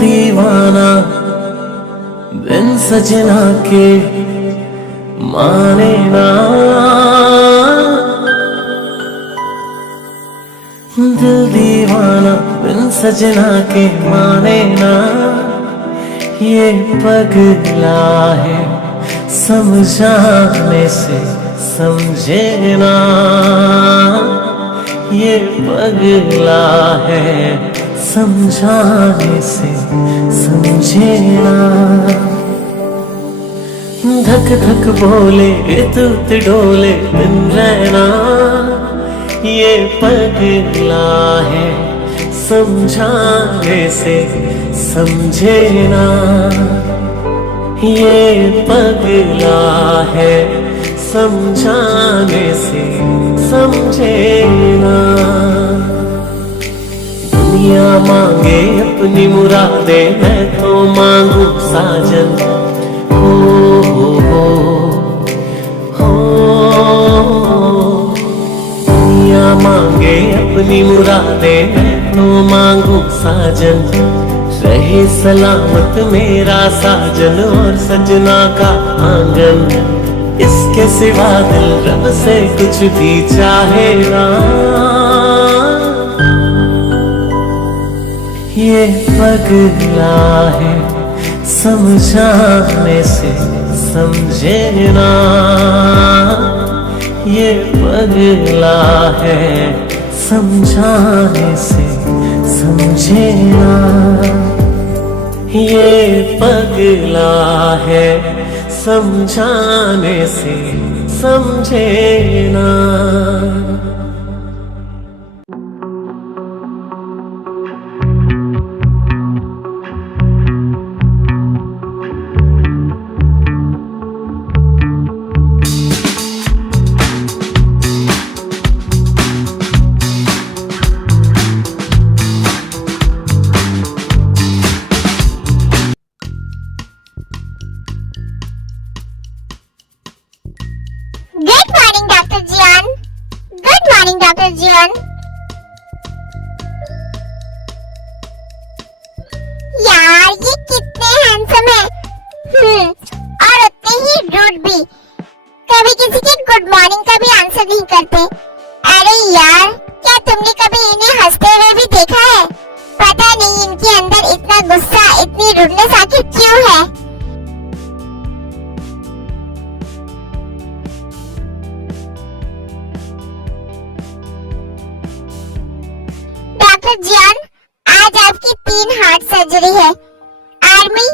दीवाना बिन सजना के माने ना, दिल दीवाना बिन सजना के माने ना, ये पगला है समझाने से समझे ना, ये पगला है समझाने से समझे ना। धक धक बोले तुत डोले दिन रहना, ये पगला है समझाने से समझे ना, ये पगला है समझाने से समझे ना। दुनिया मांगे अपनी मुरादे, मैं तो मांगू साजन। हो दुनिया मांगे अपनी मुरादे, मैं तो मांगू साजन। रहे सलामत मेरा साजन और सजना का आंगन, इसके सिवा दिल रब से कुछ भी चाहे ना, ये पगला है समझाने से समझे ना, ये पगला है समझाने से समझे ना, ये पगला है समझाने से समझे ना। गुड मॉर्निंग डॉक्टर जियान। गुड मॉर्निंग डॉक्टर जियान। यार ये कितने हैंडसम है, और उतने ही रूड भी। कभी किसी के गुड मॉर्निंग का भी आंसर नहीं करते। अरे यार, क्या तुमने कभी इन्हें हंसते हुए भी देखा है? पता नहीं इनके अंदर इतना गुस्सा, इतनी रूडनेस आखिर क्यों है? डॉक्टर जियान, आज आपकी 3 हार्ट सर्जरी है। आर्मी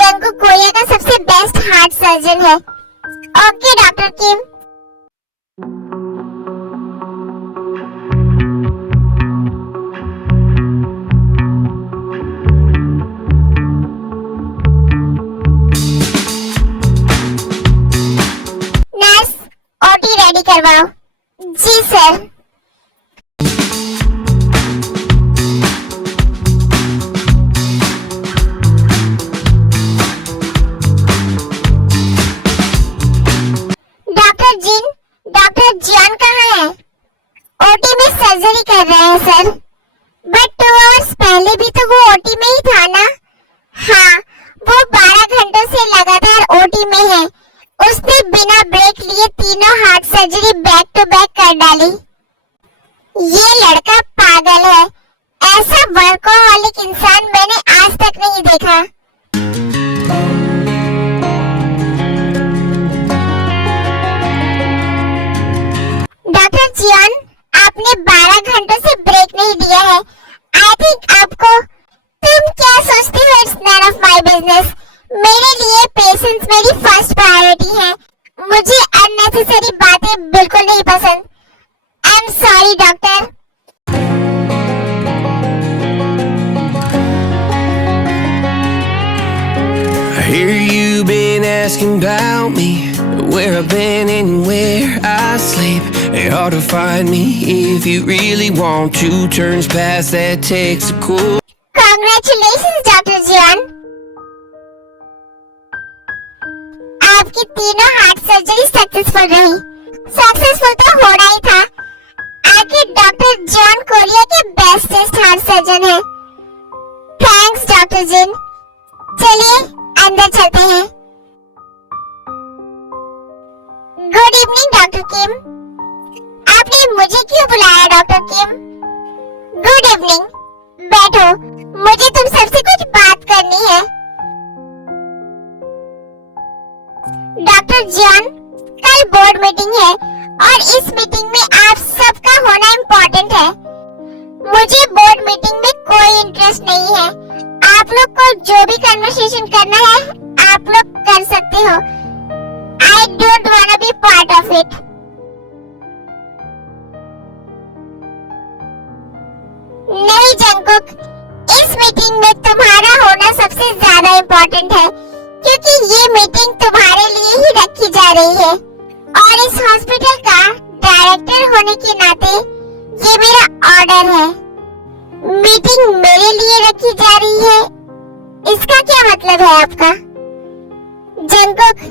जंगू कोरिया का सबसे बेस्ट हार्ट सर्जन है। ओके डॉक्टर किम। नर्स, ओटी रेडी करवाओ। जी सर। डॉक्टर जियान कहाँ है? ओटी में सर्जरी कर रहे हैं सर। बट 2 आवर्स पहले भी तो वो ओटी में ही था ना? हाँ, वो 12 घंटों से लगातार ओटी में है। उसने बिना ब्रेक लिए तीनों heart surgery back to back कर डाली। ये लड़का पागल है। ऐसा वर्कोहॉलिक इंसान मैंने आज तक नहीं देखा। डॉक्टर जियान, आपने 12 घंटों से ब्रेक नहीं दिया है। आई थिंक आपको, तुम क्या सोचती हो? It's none of my business. मेरे लिए पेशेंस मेरी फर्स्ट प्रायोरिटी है। मुझे अननेसेसरी बातें बिल्कुल नहीं पसंद। I am sorry doctor. I hear you been asking about me, where I've been and where I sleep. It's hard to find me if you really want to. Turns past that takes a cool. Congratulations doctor Jian, आपकी तीनों heart surgery successful रही। Successful तो होना ही था, आखिर doctor John Korea के bestest heart surgeon है। थैंक्स डॉक्टर सुजिन, चलिए अंदर चलते हैं। Good evening doctor Kim. आपने मुझे क्यों बुलाया डॉक्टर किम? गुड इवनिंग, बैठो, मुझे तुम सबसे कुछ बात करनी है। डॉक्टर जॉन, कल बोर्ड मीटिंग है और इस मीटिंग में आप सबका होना इम्पोर्टेंट है। मुझे बोर्ड मीटिंग में कोई इंटरेस्ट नहीं है। आप लोग को जो भी कन्वर्सेशन करना है आप लोग कर सकते हो। I don't wanna be part of it. नहीं जंगकुक, इस मीटिंग में तुम्हारा होना सबसे ज्यादा इम्पोर्टेंट है, क्योंकि ये मीटिंग तुम्हारे लिए ही रखी जा रही है और इस हॉस्पिटल का डायरेक्टर होने के नाते ये मेरा ऑर्डर है। मीटिंग मेरे लिए रखी जा रही है, इसका क्या मतलब है आपका? जंगकुक,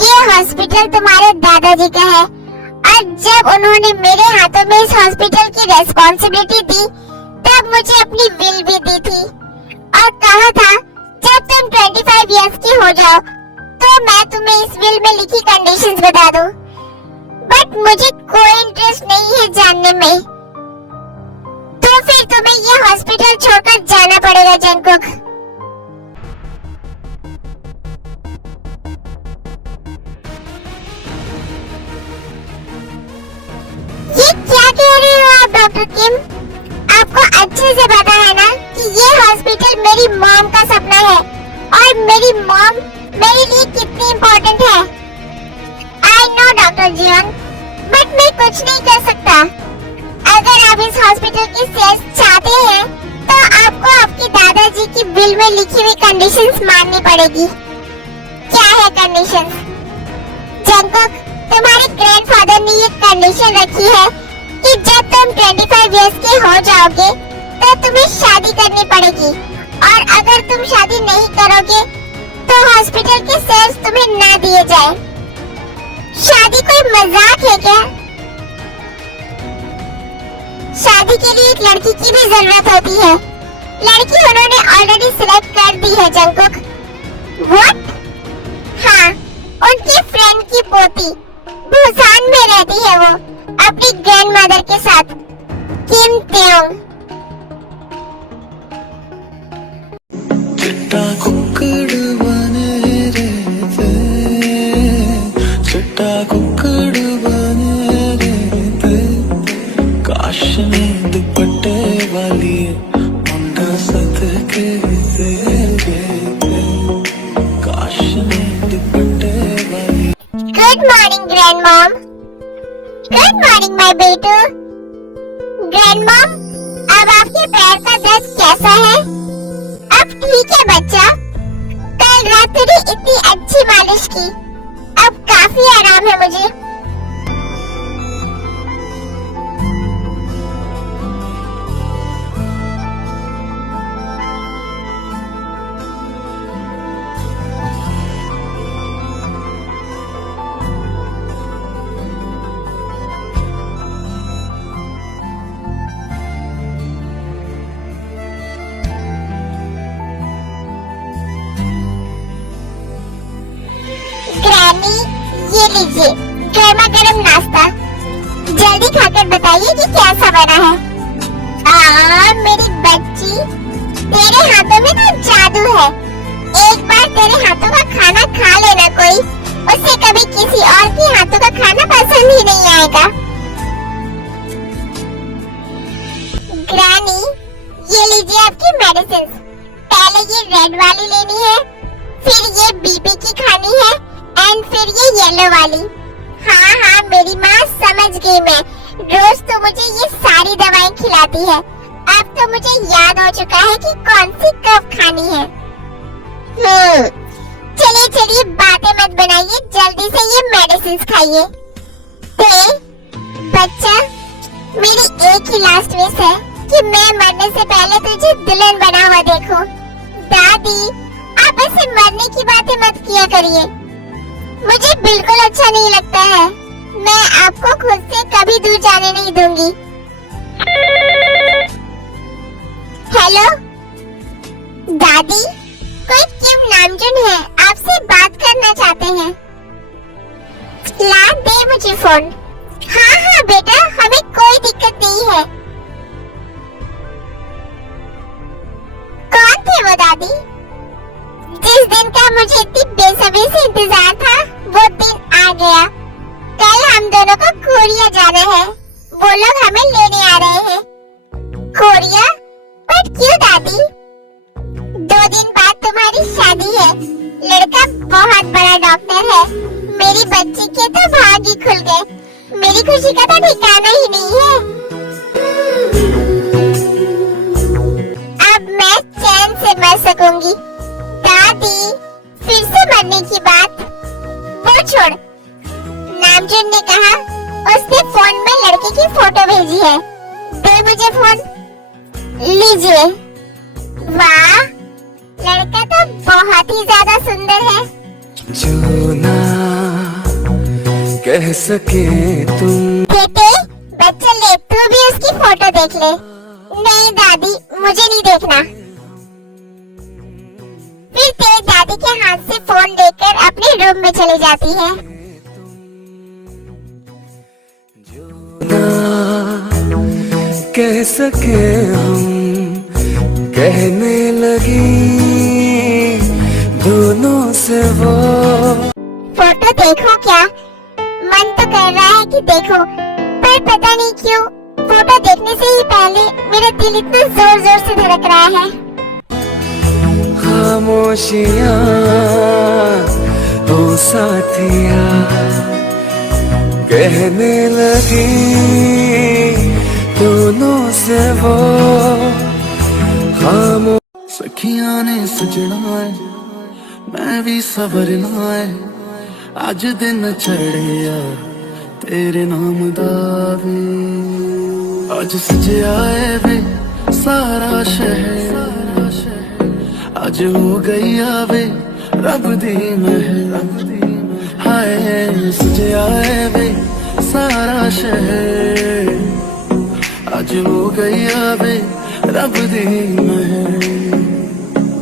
ये हॉस्पिटल तुम्हारे दादाजी का है और जब उन्होंने मेरे हाथों में इस हॉस्पिटल की रेस्पॉन्सिबिलिटी दी तब मुझे अपनी विल भी दी थी और कहा था जब तुम 25 इयर्स की हो जाओ तो मैं तुम्हें इस विल में लिखी कंडीशंस बता दूं। बट मुझे कोई इंटरेस्ट नहीं है जानने में, तो फिर तुम्हें ये हॉस्पिटल छोड़कर जाना पड़ेगा जंगकुक। ये क्या कह रहे हो आप डॉक्टर किम? आपको अच्छे से पता है ना कि ये हॉस्पिटल मेरी मॉम का सपना है और मेरी मॉम मेरे लिए कितनी इम्पोर्टेंट है। I know doctor John, but मैं कुछ नहीं कर सकता। अगर आप इस हॉस्पिटल की सेल्स चाहते हैं तो आपको आपके दादाजी की बिल में लिखी हुई कंडीशंस माननी पड़ेगी। क्या है कंडीशंस? जंगकुक, तुम्हारे ग्रैंडफादर ने ये कंडीशन रखी है कि जब तुम 25 इयर्स के हो जाओगे तो तुम्हें शादी करनी पड़ेगी और अगर तुम शादी नहीं करोगे तो हॉस्पिटल के सेल्स तुम्हें ना दिए जाए। शादी कोई मजाक है क्या? शादी के लिए एक लड़की की भी जरूरत होती है। लड़की उन्होंने ऑलरेडी सिलेक्ट कर दी है जंगकुक। व्हाट? हाँ, उनकी फ्रेंड की पोती बुसान में रहती है वो अपनी ग्रैंडमदर के साथ, किम तेओंग। चिट्टा कुक्कड़ बने रहते, चिट्टा कुक्कड़ बने रहते, काश में दुपट्टे वाली मुंडा सदके तेरे, काश में दुपट्टे वाली। Good morning grandmom. Good morning my बेटू। ग्रैंडमॉम, अब आपके पैर का दर्द कैसा है? अब ठीक है बच्चा? कल रात तुमने इतनी अच्छी मालिश की, अब काफी आराम है मुझे। ग्रैनी, ये लीजिए गर्मा गर्म नाश्ता। जल्दी खाकर बताइए कि कैसा बना है। मेरी बच्ची, तेरे हाथों में तो जादू है। एक बार तेरे हाथों का खाना खा लेना कोई, उससे कभी किसी और के हाथों का खाना पसंद ही नहीं आएगा। ग्रैनी, ये लीजिए आपकी मेडिसिन। पहले ये रेड वाली लेनी है, फिर ये बीपी की खानी है एंड फिर ये येलो वाली। हाँ, मेरी माँ समझ गई मैं। रोज तो मुझे ये सारी दवाएं खिलाती है। अब तो मुझे याद हो चुका है कि कौन सी कब खानी है। चलिए बातें मत बनाइए, जल्दी से ये मेडिसिन खाइए। बच्चा, मेरी एक ही लास्ट विश है कि मैं मरने से पहले तुझे दुल्हन बना हुआ देखूं। दादी, आप ऐसे मरने की बातें मत किया करिए, मुझे बिल्कुल अच्छा नहीं लगता है। मैं आपको खुद से कभी दूर जाने नहीं दूंगी। हेलो होते हैं। ला दे मुझे फोन। हाँ हाँ बेटा, हमें कोई दिक्कत नहीं है। कौन थे वो दादी? जिस दिन का मुझे इतनी बेसब्री से इंतजार था, वो दिन आ गया। कल हम दोनों को कोरिया जाना है। वो लोग हमें लेने आ रहे हैं। कोरिया? बट क्यों दादी? 2 दिन बाद तुम्हारी शादी है। लड़का बहुत बड़ा डॉक्टर है। मेरी बच्ची के तो भाग ही खुल गए। मेरी खुशी का तो ठिकाना ही नहीं है। अब मैं चैन से मर सकूंगी। दादी, फिर से मरने की बात वो छोड़। नामजुन ने कहा उसने फोन में लड़के की फोटो भेजी है। दे मुझे फोन। लीजिए। वाह, लड़का तो बहुत ही ज्यादा सुंदर है। जो ना कह सके तुम। बेटे, बच्चा ले, तू भी उसकी फोटो देख ले। नहीं दादी, मुझे नहीं देखना। फिर तेरी दादी के हाथ से फोन लेकर अपने रूम में चली जाती है। ना कह सके हम, कहने लगी दोनों से वो। फोटो देखो क्या? मन तो कर रहा है कि देखो, पर पता नहीं क्यों फोटो देखने से ही पहले मेरा दिल इतना जोर जोर से धड़क रहा है। खामोशियाँ ओ साथिया कहने लगी दोनों से वो। खामो सखियां ने सजना है, मैं भी सबरना है। अज दिन चढ़िया तेरे नाम दा वे। अज सजया है वे सारा शहर। अज हो गई आवे रब दी महर। हाय सजया है वे सारा शहर। अज हो गई आवे रब दी महर।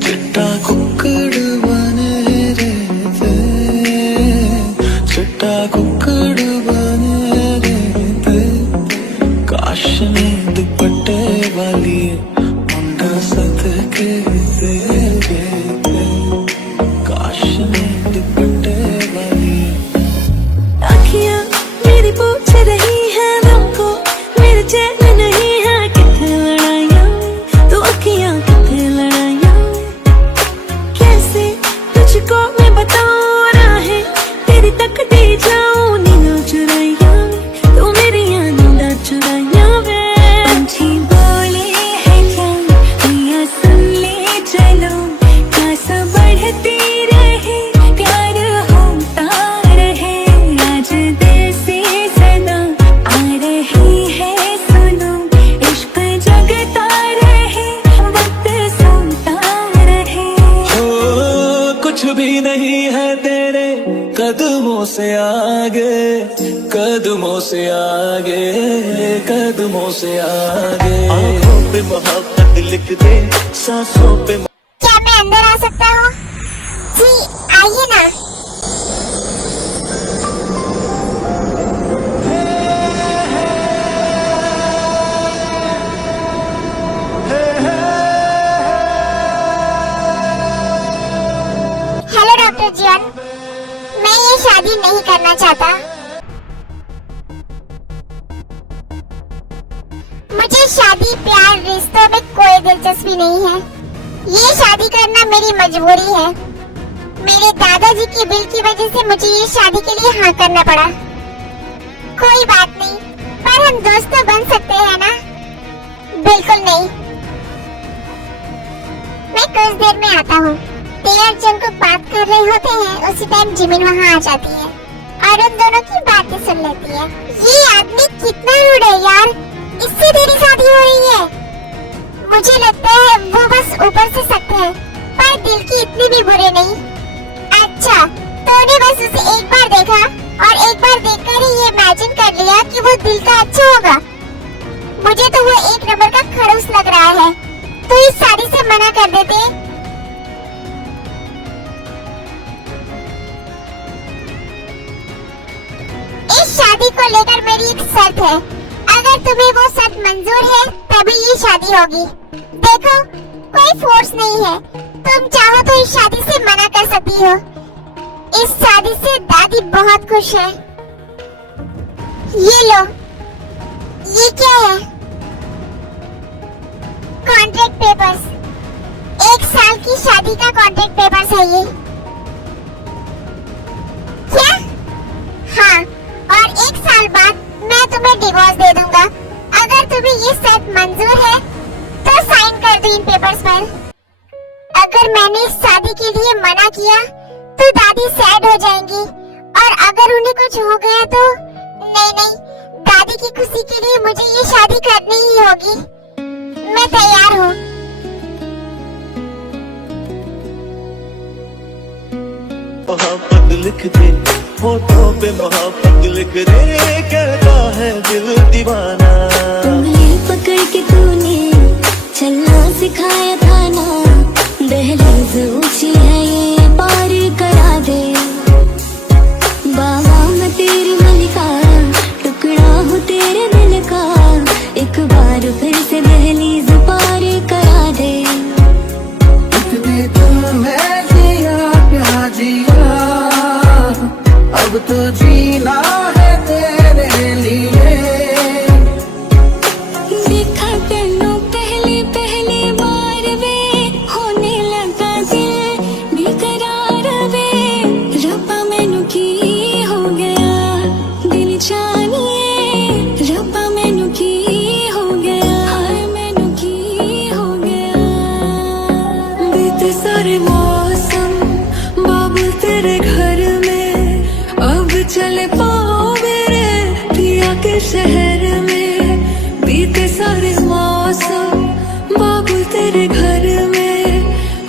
चिट्टा कुक्कड़ बने रे ते, चिट्टा कुक्कड़ बने रे ते। काश ने दुपट्टे वाली मुंडा सद के दे दे। काश ने दुपट्टे वाली। अखियां मेरी पूछ रही है हमको, मेरे चैन नहीं है किथे लड़ाइयां। तो अखियां किथे लड़ाइयां, कैसे तुझको मैं बताऊं राहें तेरी तकती जाऊं। नींद चुराइयां तू मेरी नींद चुराइयां वे। पंछी बोले है क्या मैया सुन ले चलो। प्यास बढ़ती रहे प्यार होता रहे। आज दिल से सदा आ रही है सुनो। इश्क जगता रहे वक्त सोता रहे। ओ कुछ भी नहीं है तेरे कदमों से आगे। कदमों से आगे, कदमों से आगे। आँखों पे मोहब्बत लिख दे, सांसों पे। क्या मैं अंदर आ सकता हूँ? जी आइए ना। हेलो डॉक्टर जियान, मैं ये शादी नहीं करना चाहता। मुझे शादी प्यार रिश्तों में कोई दिलचस्पी नहीं है। ये शादी करना मेरी मजबूरी है। मेरे दादाजी के बिल की वजह से मुझे ये शादी के लिए हाँ करना पड़ा। कोई बात नहीं, पर हम दोस्त तो बन सकते हैं ना? बिल्कुल नहीं। मैं कुछ देर में आता हूँ। तेरह जन को बात कर रहे होते हैं, उसी टाइम जिमिन वहाँ आ जाती है और उन दोनों की बातें सुन लेती है। ये आदमी कितना रूड है यार, इससे तेरी शादी हो रही है। मुझे लगता है वो बस ऊपर से सख्त है, पर दिल की इतनी भी बुरे नहीं। अच्छा, तूने बस उसे एक बार देखा और एक बार देखकर ही ये इमेजिन कर लिया कि वो दिल का अच्छा होगा। मुझे तो वो एक नंबर का खड़ूस लग रहा है। तो इस शादी से मना कर देते। शादी को लेकर मेरी एक शर्त है, अगर तुम्हें वो शर्त मंजूर है तभी ये शादी होगी। देखो कोई फोर्स नहीं है, तुम चाहो तो इस शादी से मना कर सकती हो। इस शादी से दादी बहुत खुश है। ये लो, ये क्या है? कॉन्ट्रैक्ट पेपर्स, 1 साल की शादी का कॉन्ट्रैक्ट पेपर्स है ये। क्या? हाँ, और 1 साल बाद मैं तुम्हें डिवोर्स दे दूंगा। अगर तुम्हें ये शर्त मंजूर है तो साइन कर दो इन पेपर्स पर। अगर मैंने इस शादी के लिए मना किया तो दादी सैड हो जाएंगी, और अगर उन्हें कुछ हो गया तो नहीं, दादी की खुशी के लिए मुझे ये शादी करनी ही होगी। मैं तैयार हूँ। मोहब्बत लिख दे होठों पे, मोहब्बत लिख दे, कहता है दिल दीवाना। उंगली पकड़ के तूने चलना सिखाया था ना, दहलीज ऊंची है ये पार करा दे। बाबा मैं तेरी मलिका, टुकड़ा हूँ तेरे दिल का, एक बार फिर से दहलीज पार करा दे। इतने तो मैं जिया क्या जिया, अब तो जीना है तेरे लिए। देखा तेनों पहली पहली बार वे, होने लगा दिल बेकरार वे। रब्बा मैनू की हो गया, दिल जानिए रब्बा मैनू की हो गया, हाय मैनू की हो गया। बीते सारे मौसम बाबू तेरे घर में, अब चले पाओ मेरे पिया के शहर में। बीते सारे मौसम बाबू तेरे घर में,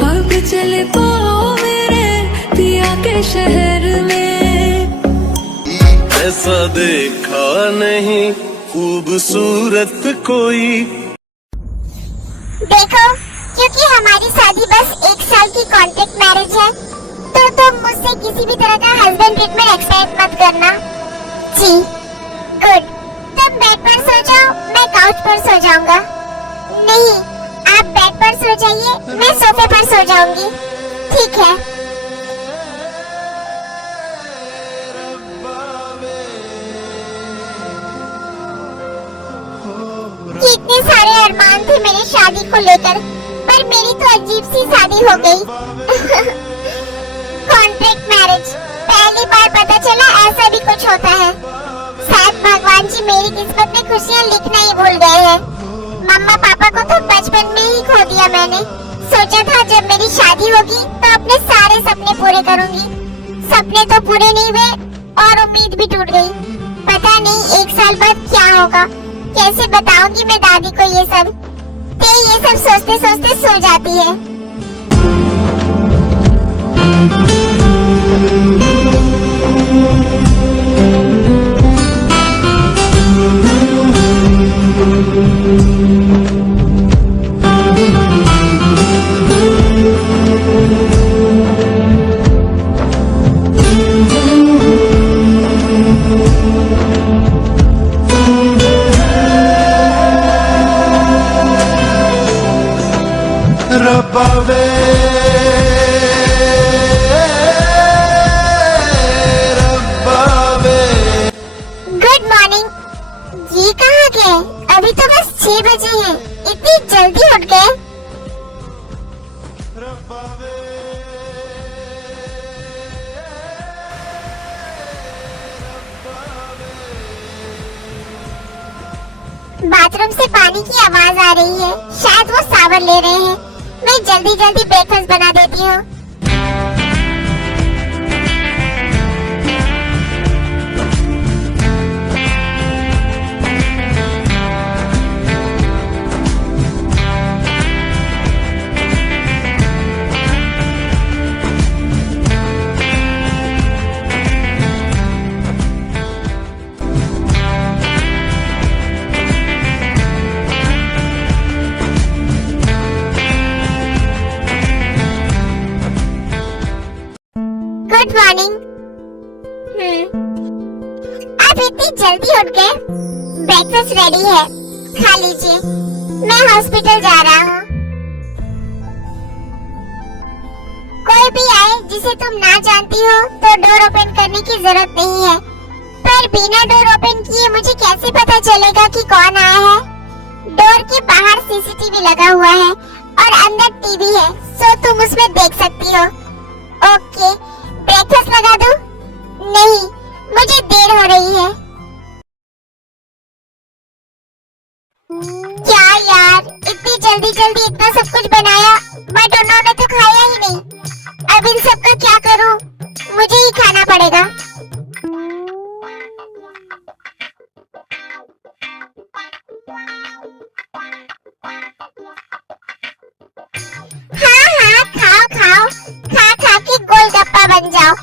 अब चले पाओ मेरे पिया के शहर में। ऐसा देखा नहीं खूबसूरत कोई। देखो, क्योंकि हमारी शादी बस 1 साल की कॉन्ट्रैक्ट मैरिज है, तो तुम मुझसे किसी भी तरह का हस्बैंड ट्रीटमेंट एक्सपेक्ट मत करना। जी गुड, तुम बेड पर सो जाओ, मैं काउच पर सो जाऊंगा। नहीं, आप बेड पर सो जाइए, मैं सोफे पर सो जाऊंगी। ठीक है। कितने सारे अरमान थे मेरी शादी को लेकर, पर मेरी तो अजीब सी शादी हो गई। कॉन्ट्रैक्ट मैरिज, पहली बार पता चला ऐसा भी कुछ होता है। शायद भगवान जी मेरी किस्मत में खुशियाँ लिखना ही भूल गए हैं। मम्मा पापा को तो बचपन में ही खो दिया मैंने। सोचा था जब मेरी शादी होगी तो अपने सारे सपने पूरे करूंगी। सपने तो पूरे नहीं हुए और उम्मीद भी टूट गई। पता नहीं 1 साल बाद क्या होगा, कैसे बताऊंगी मैं दादी को ये सब। ते ये सब सोचते सोचते सो जाती है। रब्बा वे रब्बा वे। Good morning. ये कहाँ गए? अभी तो बस 6 बजे हैं, इतनी जल्दी उठ गए। बाथरूम से पानी की आवाज आ रही है, शायद वो शावर ले रहे हैं। मैं जल्दी जल्दी ब्रेकफास्ट बना देती हूँ। Good morning. आप इतनी इतनी जल्दी उठ गए? ब्रेकफास्ट रेडी है, खा लीजिए। मैं हॉस्पिटल जा रहा हूँ। कोई भी आए जिसे तुम ना जानती हो तो डोर ओपन करने की जरूरत नहीं है। पर बिना डोर ओपन किए मुझे कैसे पता चलेगा कि कौन आया है? डोर के बाहर सीसीटीवी लगा हुआ है और अंदर टीवी है, सो तुम उसमें देख सकती हो। ओके, ब्रेकफास्ट लगा दूं? नहीं, मुझे देर हो रही है। क्या यार, इतनी जल्दी जल्दी इतना सब कुछ बनाया बट उन्होंने तो खाया ही नहीं। अब इन सब का क्या करूं? मुझे ही खाना पड़ेगा। हाँ हाँ, खाओ खाओ, खा खा के गोलगप्पा बन जाओ।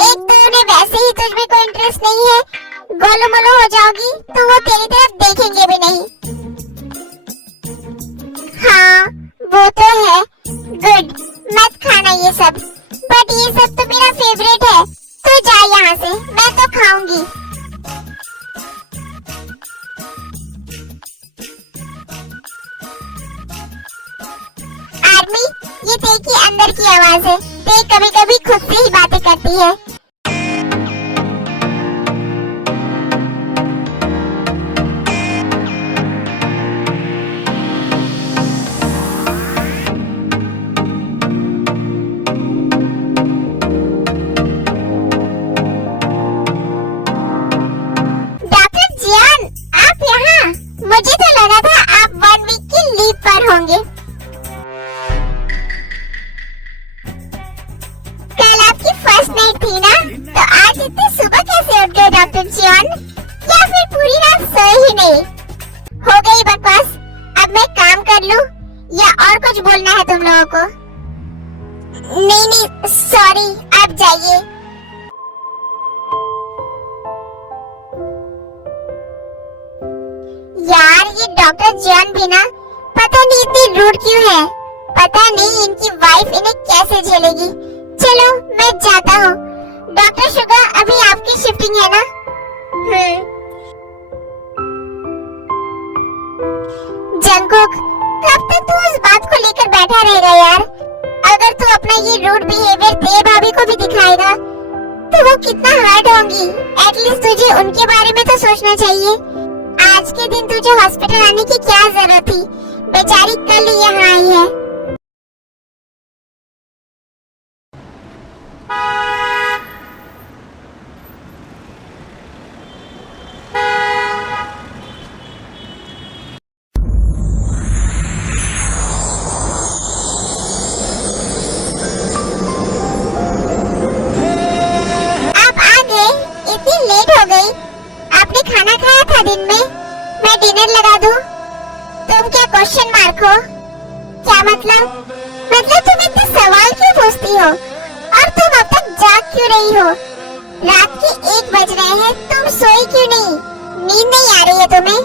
एक तो उन्हें वैसे ही तुझ में कोई इंटरेस्ट नहीं है, गोलू मोलू हो जाओगी तो वो तेरी तरफ देखेंगे भी नहीं। हाँ वो तो है, गुड, मत खाना ये सब। बट ये सब तो मेरा फेवरेट है। तू जा यहाँ से, मैं तो खाऊंगी। आदमी, ये ते की अंदर की आवाज है। ते कभी कभी खुद से ही बातें करती है। मुझे तो लगा था आप 1 वीक की लीव पर होंगे। कल आपकी फर्स्ट नाइट थी ना, तो आज इतनी सुबह कैसे उठ गए डॉक्टर जियान? या फिर पूरी रात सोए ही नहीं? हो गई बकवास, अब मैं काम कर लूं या और कुछ बोलना है तुम लोगों को? नहीं नहीं, सॉरी, आप जाइए। यार ये डॉक्टर जॉन भी ना, पता नहीं इतनी रूड क्यों है। पता नहीं इनकी वाइफ इन्हें कैसे झेलेगी। चलो मैं जाता हूँ। डॉक्टर शुगा, अभी आपकी शिफ्टिंग है ना? जंगकुक, कब तक तू उस बात को लेकर बैठा रहेगा यार? अगर तू अपना ये रूड बिहेवियर ते भाभी को भी दिखाएगा तो वो कितना हर्ट होंगी। एटलीस्ट तुझे उनके बारे में तो सोचना चाहिए। आज के दिन तुझे हॉस्पिटल आने की क्या जरूरत थी? बेचारी कल ही यहाँ आई है। आप आ गए? इतनी लेट हो गई। आपने खाना खाया था दिन में? मैं डिनर लगा दूं? तुम क्या क्वेश्चन मार्क हो? क्या मतलब तुम इतने सवाल क्यों पूछती हो? और तुम अब तक जाग क्यों रही हो? रात के 1 बज रहे हैं, तुम सोई क्यों नहीं? नींद नहीं आ रही है तुम्हें?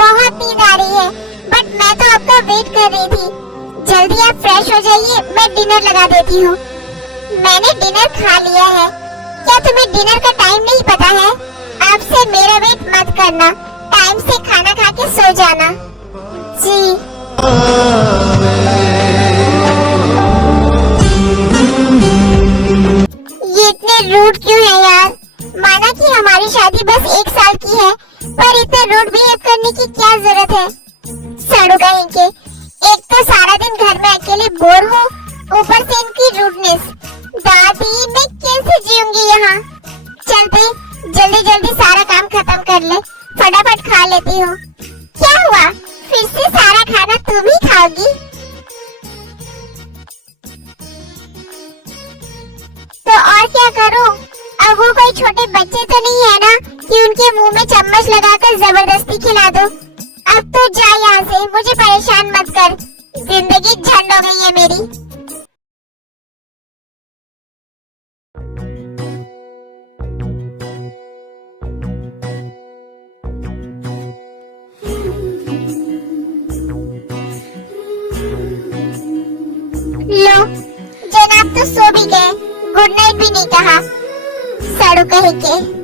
बहुत नींद आ रही है, बट मैं तो आपका वेट कर रही थी। जल्दी आप फ्रेश हो जाइए, मैं डिनर लगा देती हूँ। मैंने डिनर खा लिया है। क्या तुम्हें डिनर का टाइम नहीं पता है? अब से मेरा वेट मत करना, टाइम से खाना खा के सो जाना। जी। ये इतने रूड क्यों है यार? माना कि हमारी शादी बस 1 साल की है, पर इतना रूड बिहेव करने की क्या जरूरत है? सड़ू कहीं के, एक तो सारा दिन घर में अकेले बोर हो, ऊपर से इनकी रूडनेस। दादी, मैं कैसे जीऊंगी यहाँ? चलते जल्दी जल्दी सारा काम खत्म कर ले, फटाफट खा लेती हूँ। क्या हुआ, फिर से सारा खाना तुम ही खाओगी? तो और क्या करूँ? अब वो कोई छोटे बच्चे तो नहीं है ना कि उनके मुंह में चम्मच लगाकर जबरदस्ती खिला दो। अब तो जा यहाँ से, मुझे परेशान मत कर। जिंदगी झंड हो गई है मेरी। लो, जनाब तो सो भी गए। गुड नाइट भी नहीं कहा, सड़ू कहे के।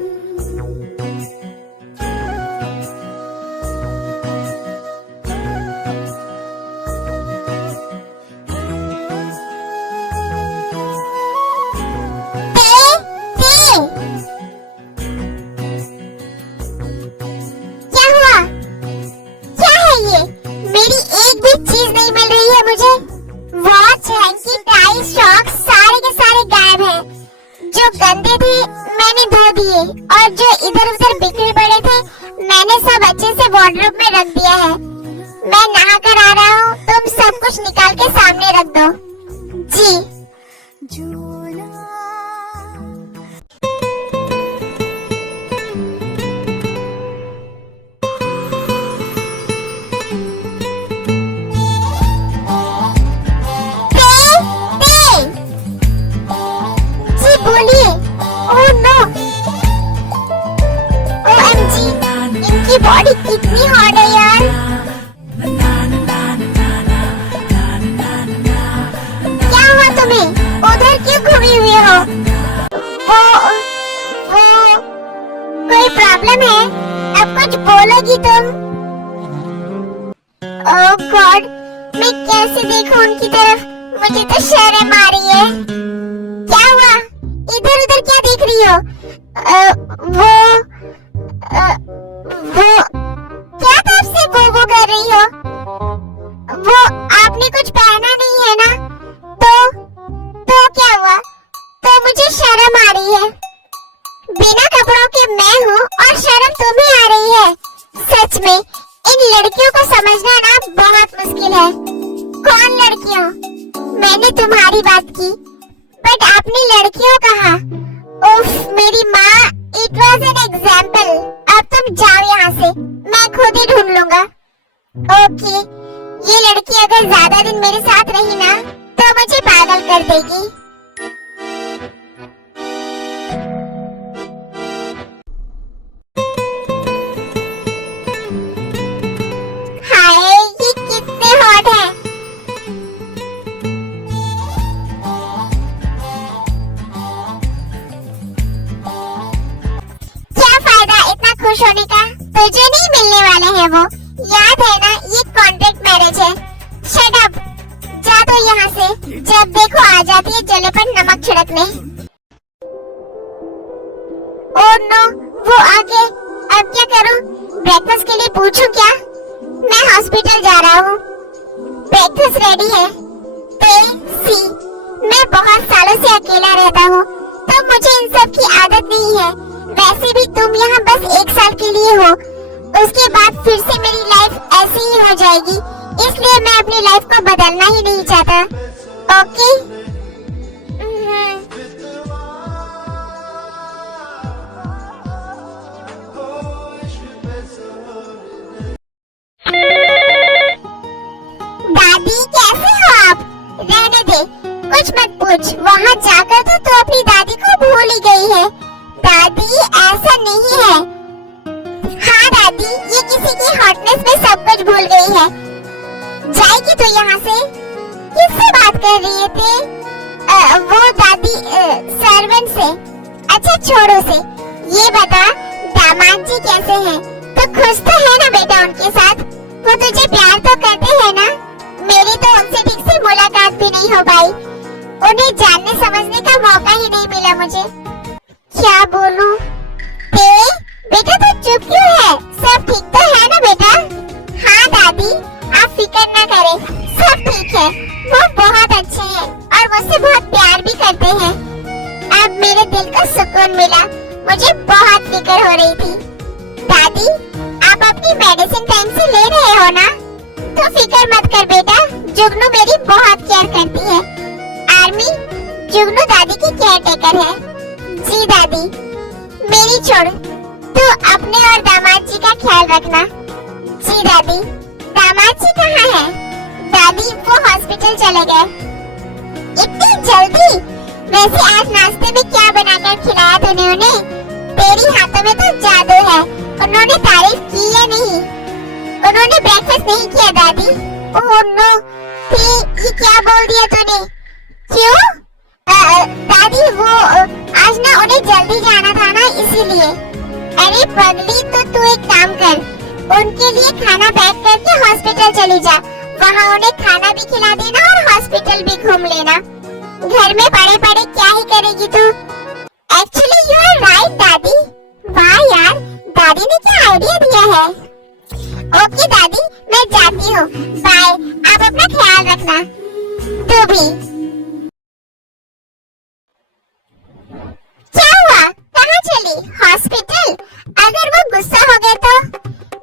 क्या हुआ? क्या है ये? मेरी एक भी चीज नहीं मिल रही है मुझे। वॉच, हैंकी, टाई, सॉक्स सारे के सारे गायब हैं। जो गंदे थे मैंने धो दिए और जो इधर उधर बिखरे पड़े थे मैंने सब अच्छे से वार्डरोब में रख दिया है। मैं नहा कर आ रहा हूँ, तुम सब कुछ निकाल के सामने रख दो। जी। बॉडी कितनी हॉट है यार। क्या हुआ तुम्हें? उधर क्यों घूमी हुई हो? वो कोई प्रॉब्लम है? अब कुछ बोलोगी तुम? ओह गॉड, मैं कैसे देखूं उनकी तरफ? मुझे तो शर्म आ रही है। क्या हुआ? इधर उधर क्या देख रही हो? वो क्या तरफ से वो कर रही हो? वो आपने कुछ पहना नहीं है ना? तो क्या हुआ? तो मुझे शर्म आ रही है। बिना कपड़ों के मैं हूँ और शर्म तुम्हें आ रही है। सच में इन लड़कियों को समझना ना बहुत मुश्किल है। कौन लड़कियों? मैंने तुम्हारी बात की, बट आपने लड़कियों कहा। उफ, मेरी माँ, इट वॉज एन एग्जाम्पल। अब तुम जाओ यहाँ से, मैं खुद ही ढूंढ लूंगा। ओके, ये लड़की अगर ज्यादा दिन मेरे साथ रही ना तो मुझे पागल कर देगी। हाय, ये कितने हॉट है। खुश होने का? तुझे नहीं मिलने वाले हैं वो, याद है ना? ये कॉन्ट्रैक्ट मैरिज है। शट अप, जा तो यहाँ से। जब देखो आ जाती है जले पर नमक छिड़कने। ओह नो, वो आ गए। अब क्या करूँ? ब्रेकफास्ट के लिए पूछूं क्या? मैं हॉस्पिटल जा रहा हूँ। ब्रेकफास्ट रेडी है। सी, मैं बहुत सालों से अकेला रहता हूँ तो मुझे इन सब की आदत नहीं है। वैसे भी तुम यहाँ बस 1 साल के लिए हो, उसके बाद फिर से मेरी लाइफ ऐसी ही हो जाएगी, इसलिए मैं अपनी लाइफ को बदलना ही नहीं चाहता। ओके? दादी कैसे हो आप? रहने दे, कुछ मत पूछ। वहाँ जाकर तो तू अपनी दादी को भूल ही गई है। दादी, ऐसा नहीं है। हाँ दादी, ये किसी की हॉटनेस में सब कुछ भूल गई है। जाएगी तो यहाँ से? किससे बात कर रही थे? वो दादी, सर्वेंट से। अच्छा छोड़ो से। ये बता, दामाद जी कैसे हैं? तो खुश तो है ना बेटा उनके साथ? वो तुझे प्यार तो करते हैं ना? मेरी तो उनसे ठीक से मुलाकात भी नहीं हो पाई। उन्हें जानने समझने का मौका ही नहीं मिला मुझे। क्या बोलूं? बेटा तू चुप क्यों है? सब ठीक तो है ना बेटा? हाँ दादी, आप फिक्र न करें, सब ठीक है। वो बहुत अच्छे हैं और मुझसे बहुत प्यार भी करते हैं। अब मेरे दिल को सुकून मिला। मुझे बहुत फिक्र हो रही थी। दादी, आप अपनी मेडिसिन टाइम से ले रहे हो ना? तो फिक्र मत कर बेटा, जुगनू मेरी बहुत केयर करती है। आर्मी, जुगनू दादी की केयर टेकर है। जी दादी। मेरी छोड़, तू अपने और दामाद जी का ख्याल रखना। जी दादी। दामाद जी कहाँ हैं? दादी, वो हॉस्पिटल चले गए। इतनी जल्दी? वैसे आज नाश्ते में क्या बनाकर खिलाया तूने उन्हें? तेरी हाथों में तो जादू है। उन्होंने तारीफ की या नहीं? उन्होंने ब्रेकफास्ट नहीं किया दादी। ओह नो, ये क्या बोल दिया तूने? क्यों? दादी वो आज ना उन्हें जल्दी जाना था ना इसीलिए। अरे पगली तो तू एक काम कर, उनके लिए खाना पैक करके हॉस्पिटल चली जा, वहाँ उन्हें खाना भी खिला देना और हॉस्पिटल भी घूम लेना। घर में पड़े पड़े क्या ही करेगी तू। एक्चुअली यू आर राइट दादी। वाह यार, दादी ने क्या आइडिया दिया है। ओके दादी, मैं जाती हूँ, बाय। आप अपना ख्याल रखना, तू भी। क्या हुआ, कहाँ चली? हॉस्पिटल? अगर वो गुस्सा हो गए तो?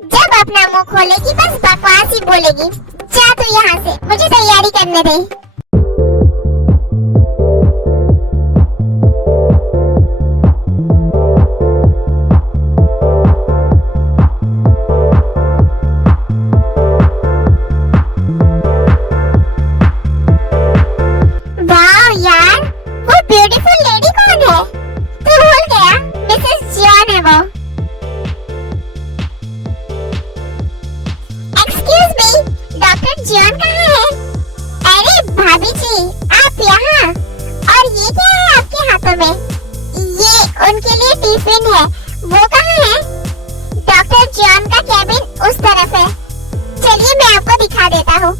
जब अपना मुंह खोलेगी बस बकवास ही बोलेगी। जा तू यहाँ से, मुझे तैयारी करने दे। वाह यार, वो ब्यूटीफुल लेडी कौन है? तू भूल गया, मिसेस जॉन है वो। एक्सक्यूज मी, डॉक्टर जॉन कहाँ है? अरे भाभी जी, आप यहाँ? और ये क्या है आपके हाथों में? ये उनके लिए टिफिन है। वो कहाँ है? डॉक्टर जॉन का कैबिन उस तरफ है। चलिए मैं आपको दिखा देता हूँ।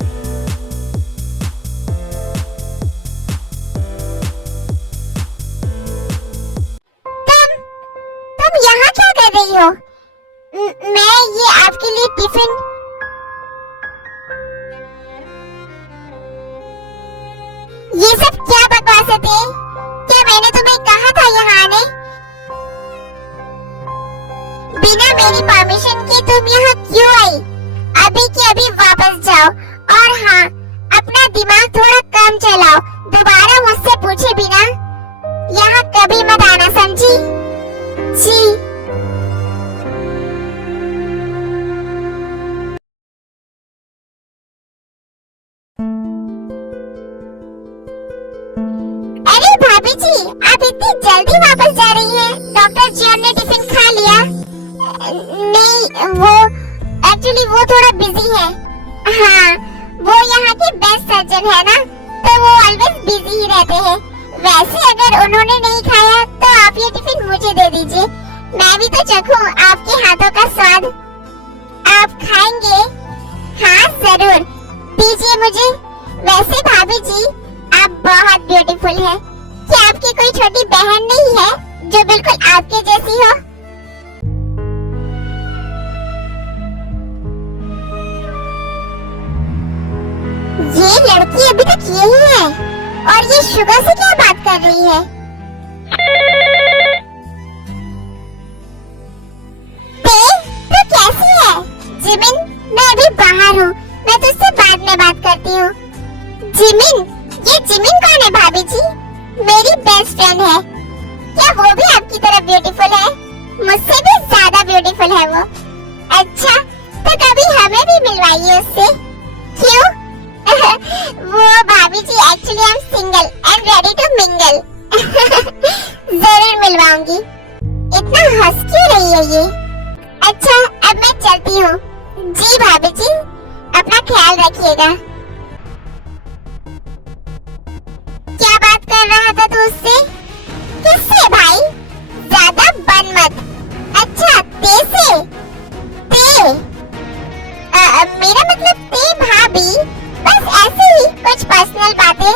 तुम यहाँ क्या कर रही हो? मैं ये आपके लिए टिफिन। ये सब क्या बकवास थी? क्या मैंने तुम्हें कहा था यहाँ आने? बिना मेरी परमिशन के तुम यहाँ क्यों आई? अभी के अभी वापस जाओ। और हाँ, अपना दिमाग थोड़ा कम चलाओ। दोबारा मुझसे पूछे बिना यहाँ कभी मत आना, समझी? जी। अरे भाभी जी, आप इतनी जल्दी वापस जा रही हैं? डॉक्टर जॉन ने टिफिन खा लिया? नहीं, वो एक्चुअली वो थोड़ा बिजी है। हाँ, वो यहाँ के बेस्ट सर्जन है ना, तो वो ऑलवेज बिजी ही रहते हैं। वैसे अगर उन्होंने नहीं खाया तो आप ये टिफिन मुझे दे दीजिए, मैं भी तो चखूं आपके हाथों का स्वाद। आप खाएंगे? हाँ जरूर, दीजिए मुझे। वैसे भाभी जी, आप बहुत ब्यूटीफुल हैं। क्या आपकी कोई छोटी बहन नहीं है जो बिल्कुल आपके जैसी हो? ये लड़की अभी तक यही है, और ये शुगर से क्या बात कर रही है? तो कैसी है? जिमिन, मैं अभी बाहर हूँ, मैं तुझसे बाद में बात करती हूँ। जिमिन? ये जिमिन कौन है भाभी जी? मेरी बेस्ट फ्रेंड है। क्या वो भी आपकी तरह ब्यूटीफुल है? मुझसे भी ज्यादा ब्यूटीफुल है वो। अच्छा, तो कभी हमें भी मिलवाइए उससे। क्यों? वो भाभी जी, actually I am single and ready to mingle. जरूर मिलवाऊंगी। इतना हंस क्यों रही है ये? अच्छा, अब मैं चलती हूँ। जी भाभी जी, अपना ख्याल रखिएगा। क्या बात कर रहा था तू उससे? किससे भाई? ज्यादा बन मत। अच्छा, ते से? ते? मेरा मतलब ते भाभी, बस ऐसे ही कुछ पर्सनल बातें।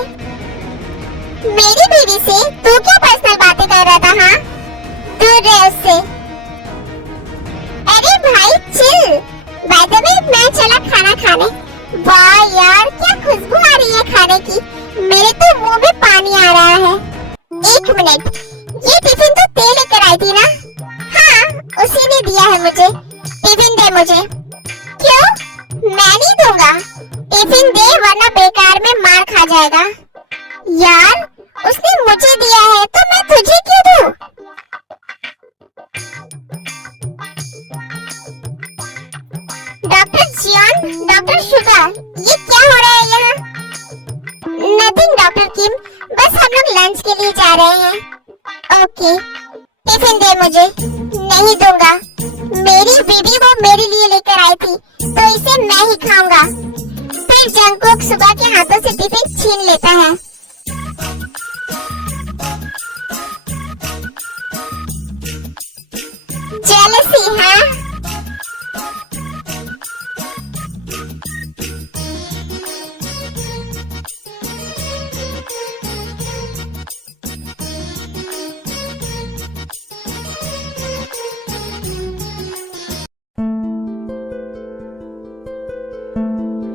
मेरी बीवी से तू क्या पर्सनल बातें कर रहा था? हाँ, दूर रहे उससे। अरे भाई चिल। बाय द वे, मैं चला खाना खाने। वाह यार, क्या खुशबू आ रही है खाने की। मेरे तो मुंह में पानी आ रहा है। एक मिनट, ये टिफिन तो ते लेकर आई थी ना? हाँ, उसी ने दिया है मुझे। टिफिन दे मुझे। क्यों? मैं नहीं दूंगा। टिफिन दे, वरना बेकार में मार खा जाएगा। यार, उसने मुझे दिया है तो मैं तुझे क्यों दूं? डॉक्टर जियान, डॉक्टर शुगर, ये क्या हो रहा है यहाँ? नथिंग डॉक्टर किम, बस हम लोग लंच के लिए जा रहे हैं। ओके, टिफिन दे मुझे। नहीं दूंगा। मेरी बीबी वो मेरे लिए लेकर आई थी, तो इसे मैं ही खाऊंगा। फिर जंगकुक सुबह के हाथों से टिफिन छीन लेता है। सी है।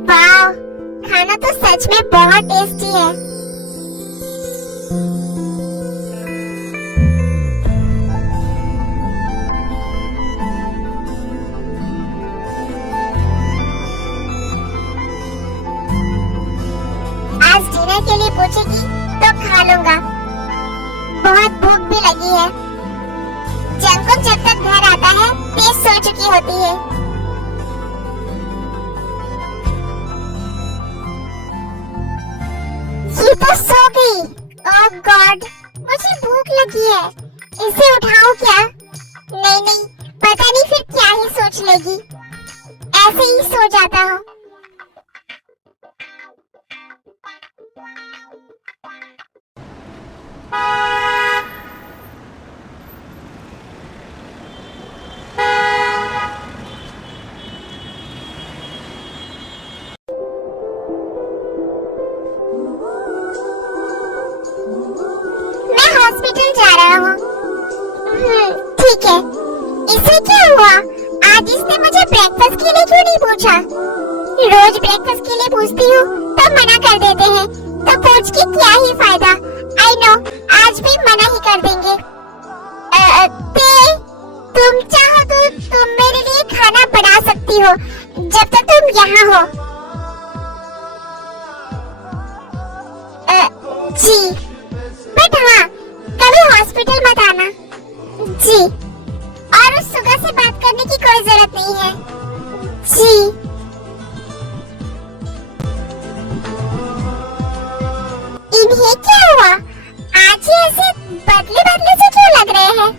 वाह, खाना तो सच में बहुत टेस्टी है। आज डिनर के लिए पूछेगी तो खा लूंगा। बहुत भूख भी लगी है। जंकुक जब तक घर आता है तेज सो चुकी होती है। ये तो सो गई। ओह गॉड, मुझे भूख लगी है। इसे उठाऊं क्या? नहीं नहीं, पता नहीं फिर क्या ही सोच लेगी। ऐसे ही सो जाता हूँ। मैं हॉस्पिटल जा रहा हूँ। ठीक है। इसे क्या हुआ? आज इसने मुझे ब्रेकफास्ट के लिए क्यों नहीं पूछा? रोज ब्रेकफास्ट के लिए पूछती हूँ तो मना कर देते हैं, तो पूछ के क्या ही फायदा। आई नो, आज भी मना ही कर देंगे। तुम चाहो तो तुम मेरे लिए खाना बना सकती हो जब तक तुम यहाँ हो। जी, बट हाँ, कभी हॉस्पिटल मत आना। जी, और उस सुगा से बात करने की कोई जरूरत नहीं है। जी। इन्हें क्या हुआ? आज ये ऐसे बदले बदले से क्यों लग रहे हैं?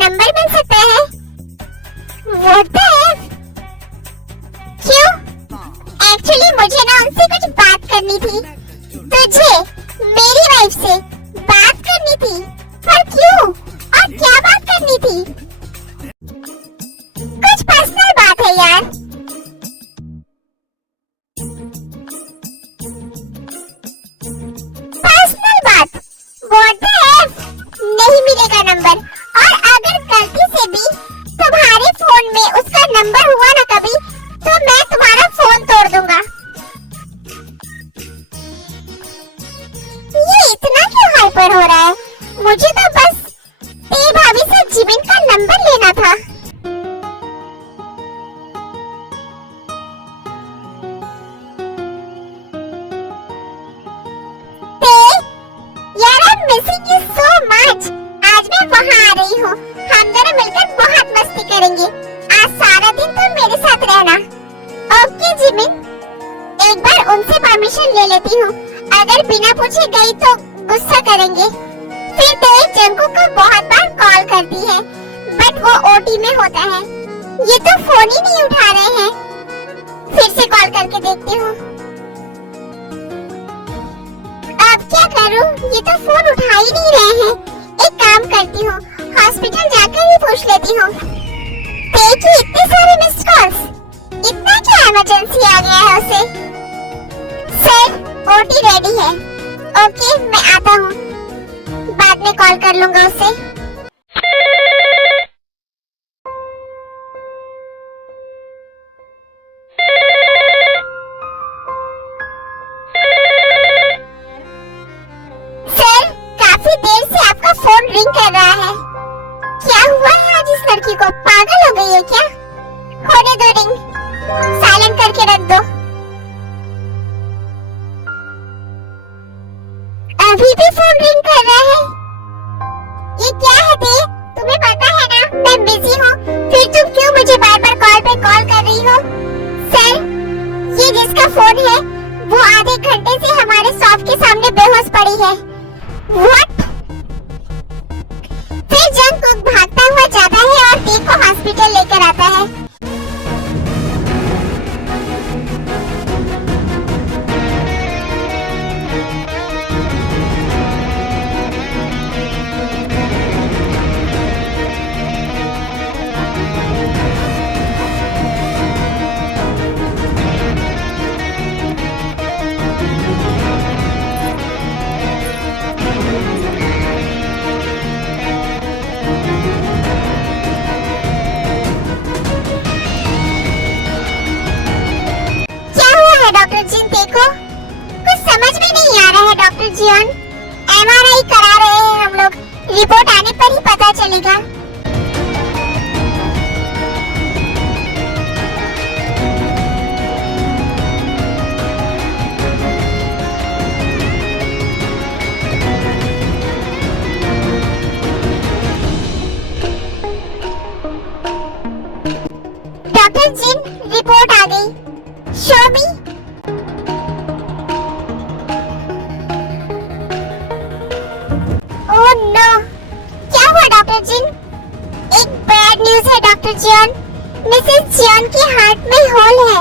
नंबर मिल सकता है? What the F? क्यों? एक्चुअली मुझे ना उनसे कुछ बात करनी थी। तुझे मेरी वाइफ से बात करनी थी, पर क्यों और क्या बात करनी थी? कुछ पर्सनल बात है यार। पर्सनल बात? What the F? नहीं मिलेगा नंबर। और अगर गलती से भी तुम्हारे फोन में उसका नंबर हुआ ना कभी, तो मैं तुम्हारा फोन तोड़ दूंगा। ये इतना क्यों हाइपर हो रहा है? मुझे तो बस तेरी भाभी से जिमिन का नंबर लेना था। यार, I'm missing you so much। आज मैं वहाँ आ रही हूँ। हम दोनों मिलकर बहुत मस्ती करेंगे। आज सारा दिन तुम मेरे साथ रहना। Okay Jimin. एक बार उनसे परमिशन ले लेती हूँ। अगर बिना पूछे गई तो गुस्सा करेंगे। फिर देव जंकुक को बहुत बार कॉल करती है, बट वो ओटी में होता है। ये तो फोन ही नहीं उठा रहे हैं। फिर से कॉल करके देखती हूँ। अब क्या करूँ? ये तो फोन उठा ही नहीं रहे हैं। एक काम करती हूँ, हॉस्पिटल जाकर ही पूछ लेती हूँ। देखिए, इतने सारे मिस्ड कॉल्स। इतना क्या इमरजेंसी आ गया है उसे? सर, ओटी रेडी है। ओके, मैं आता हूँ। बाद में कॉल कर लूंगा उसे। रिंग कर रहा है। क्या हुआ है आज इस लड़की को? पागल हो गई है क्या? होने दो रिंग, साइलेंट करके रख दो। अभी भी फोन रिंग कर रहा है। ये क्या है देव? तुम्हें पता है ना, मैं डॉक्टर जिन, रिपोर्ट आ गई। शो मी। ओह नो, क्या हुआ डॉक्टर जिन? एक बैड न्यूज़ है डॉक्टर जिन। मिसेस जिन की हार्ट में होल है।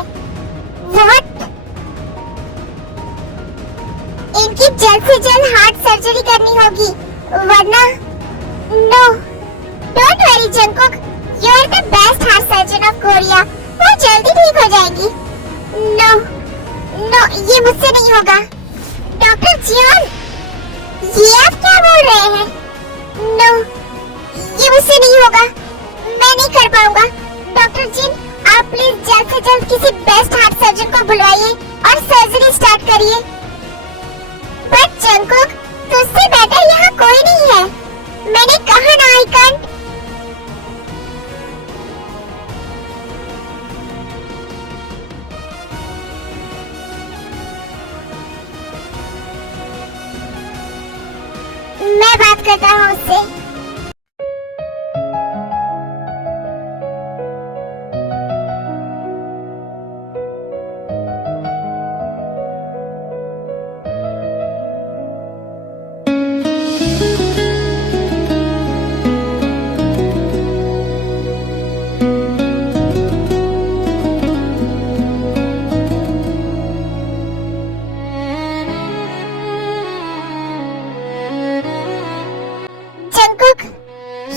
व्हाट? इनकी जल्द से जल्द हार्ट सर्जरी करनी होगी, वरना no. Don't worry Jungkook, you are the best heart surgeon of Korea. वो जल्दी ठीक हो जाएगी। नो नो, ये मुझसे नहीं होगा। डॉक्टर जियोन, ये आप क्या बोल रहे हैं? नो, ये मुझसे नहीं होगा। मैं नहीं कर पाऊंगा। डॉक्टर जिन, आप प्लीज जल्द से जल्द किसी बेस्ट हार्ट सर्जन को बुलवाइए और सर्जरी स्टार्ट करिए। बट जंकुक, तुझसे बेटर यहाँ कोई नहीं है। मैंने कहा ना, आई कांट। मैं बात करता हूँ उससे।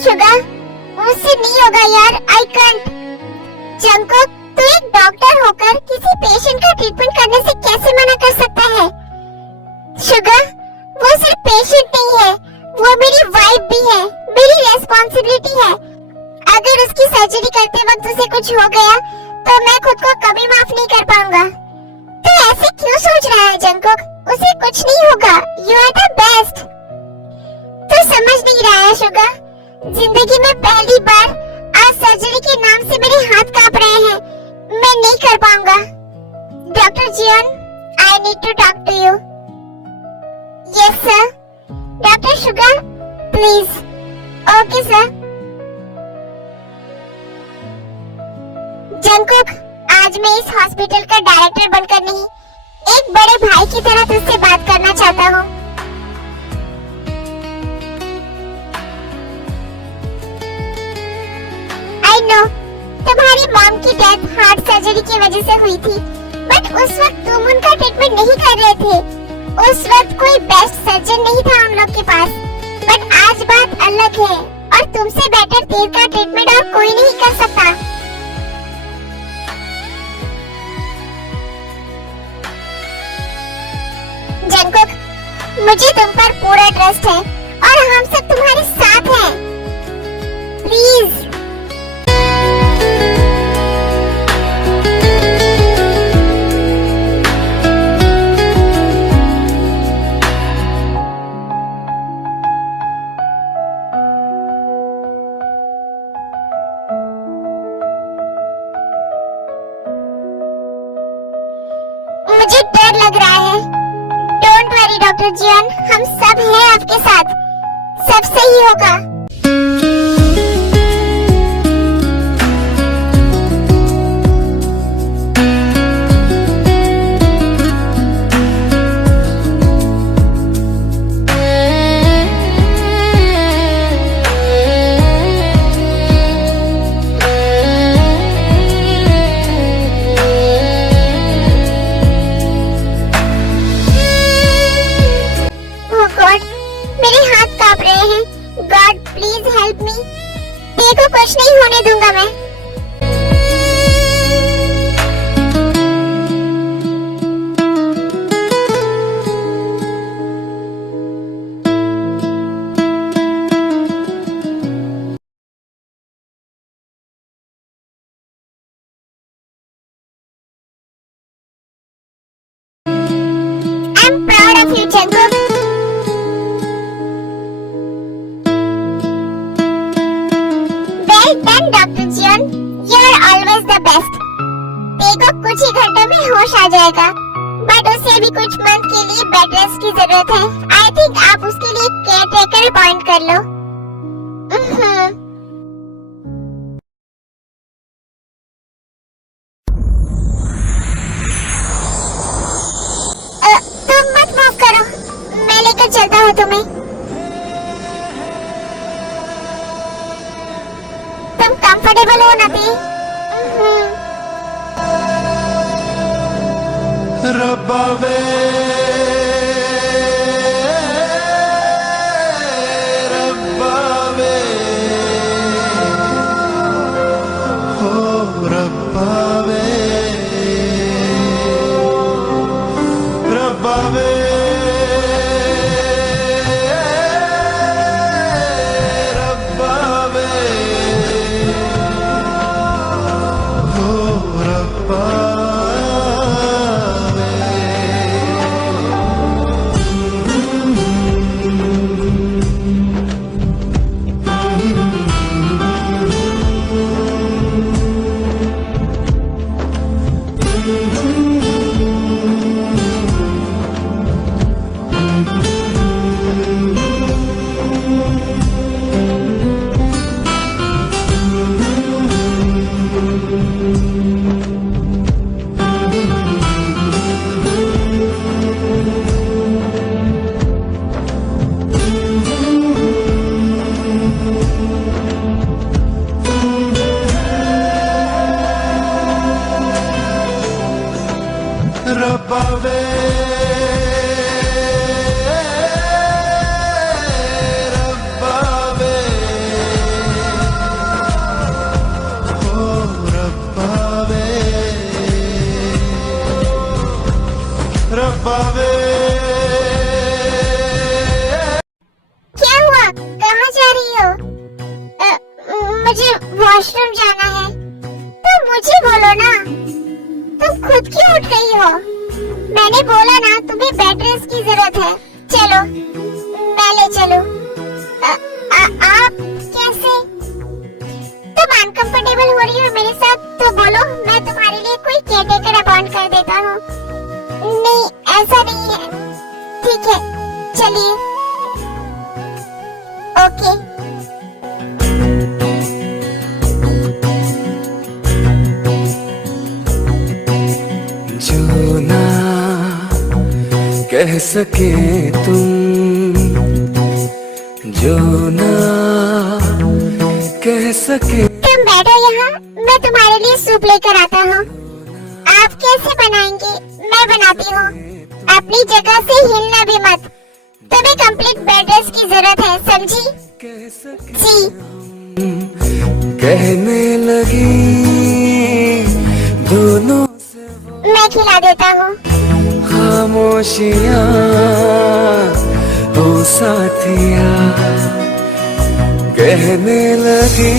शुगर, मुझसे नहीं होगा यार, आई कांट। जंकुक, तू एक डॉक्टर होकर किसी पेशेंट का ट्रीटमेंट करने से कैसे मना कर सकता है? शुगर, वो सिर्फ पेशेंट नहीं है, वो मेरी वाइफ भी है, मेरी रेस्पॉन्सिबिलिटी है। अगर उसकी सर्जरी करते वक्त उसे कुछ हो गया तो मैं खुद को कभी माफ नहीं कर पाऊंगा। तू ऐसे क्यों सोच रहा है जंकुक? उसे कुछ नहीं होगा, यू आर द बेस्ट। तू समझ नहीं रहा है शुगर, जिंदगी में पहली बार आज सर्जरी के नाम से मेरे हाथ कांप रहे हैं। मैं नहीं कर पाऊंगा। Doctor Jeon, I need to talk to you. Yes sir. Doctor Sugar, please. Okay sir. Jungkook, आज मैं इस हॉस्पिटल का डायरेक्टर बनकर नहीं, एक बड़े भाई की तरह तुझसे बात करना चाहता हूँ। आई नो, तुम्हारी मॉम की डेथ हार्ट सर्जरी की वजह से हुई थी, बट उस वक्त तुम उनका ट्रीटमेंट नहीं कर रहे थे। उस वक्त कोई बेस्ट सर्जन नहीं था उन लोग के पास। बट आज बात अलग है और तुमसे बेटर देर का ट्रीटमेंट और कोई नहीं कर सकता। जंकुक, मुझे तुम पर पूरा ट्रस्ट है और हम सब तुम्हारे साथ हैं। प्लीज। मुझे डर लग रहा है। डोंट वरी डॉक्टर जियोन, हम सब हैं आपके साथ। सब सही होगा। मेरे हाथ कांप रहे हैं। God please help me. देखो, कुछ नहीं होने दूंगा मैं। I am proud of you Jungkook. Then Dr. Jian, you are always the best. देखो, कुछ ही घंटों में होश आ जाएगा, बट उसे भी कुछ मंथ के लिए बेड रेस्ट की जरूरत है। आई थिंक आप उसके लिए केयर टेकर अपॉइंट कर लो। कंफर्टेबल होना थी। रब्बा वे रब्बा वे हो रब्बा वे रब्बा वे रब्बा वे हो रब्बा रब्बा वे रब्बा वे हो रब्बा वे रब्बा वे क्या हुआ, कहाँ जा रही हो? मुझे वॉशरूम जाना है। तो मुझे बोलो ना, तुम खुद क्यों उठ रही हो? मैंने बोला ना तुम्हें बेड रेस्ट की जरूरत है। चलो मैं ले चलूं। आप कैसे? तुम अनकंफर्टेबल हो रही हो मेरे साथ तो बोलो, मैं तुम्हारे लिए कोई केयरटेकर अपॉइंट कर देता हूँ। नहीं ऐसा नहीं है। ठीक है चलिए। ओके। जो ना कह सके तुम, जो ना कह सके। तुम बैठो यहाँ, मैं तुम्हारे लिए सूप लेकर आता हूँ। आप कैसे बनाएंगे? मैं बनाती हूँ। अपनी जगह से हिलना भी मत। तुम्हें कंप्लीट बेड रेस्ट की जरूरत है, समझी? जी। कहने लगी दोनों मैं खिला देता हूँ। खामोशियाँ ओ साथिया, कहने लगी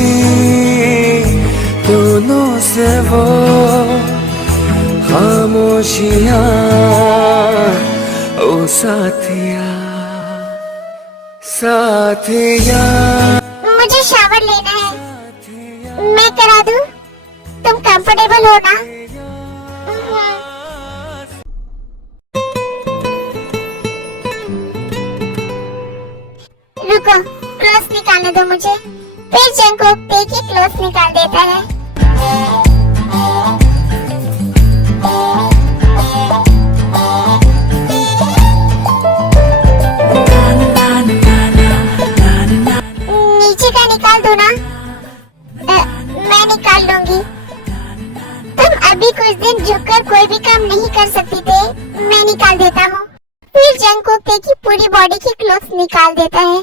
दोनों से वो खामोशियाँ ओ साथिया साथिया। मुझे शावर लेना है, मैं करा दूँ? तुम कंफर्टेबल हो ना? रुको, क्लोथ निकालने दो मुझे। फिर जंगकोक देखिए क्लोथ निकाल देता है। नीचे का निकाल दो ना। मैं निकाल लूंगी। तुम अभी कुछ दिन झुककर कोई भी काम नहीं कर सकती थे, मैं निकाल देता हूँ। फिर जंगकोक की पूरी बॉडी की क्लोथ निकाल देता है।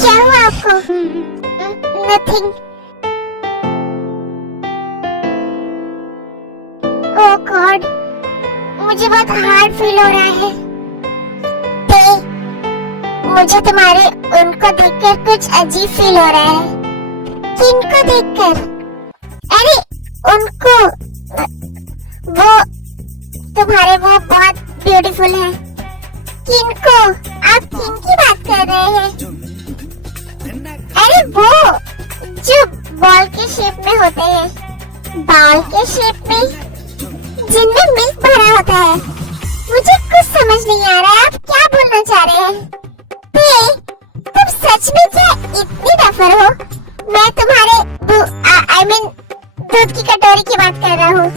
क्या हुआ आपको? नथिंग। ओह गॉड, मुझे बहुत हार्ड फील हो रहा है। ते, मुझे तुम्हारे उनको देखकर कुछ अजीब फील हो रहा है। किनको देखकर? अरे उनको, वो तुम्हारे वो बहुत ब्यूटीफुल है। किनको? आप किनकी बात कर रहे हैं? अरे वो जो बॉल के शेप में होते हैं। बाल के शेप में, जिनमें मिल्क भरा होता है। मुझे कुछ समझ नहीं आ रहा है, आप क्या बोलना चाह रहे हैं? तुम सच में क्या इतनी नफर हो? मैं तुम्हारे दूध की कटोरी की बात कर रहा हूँ।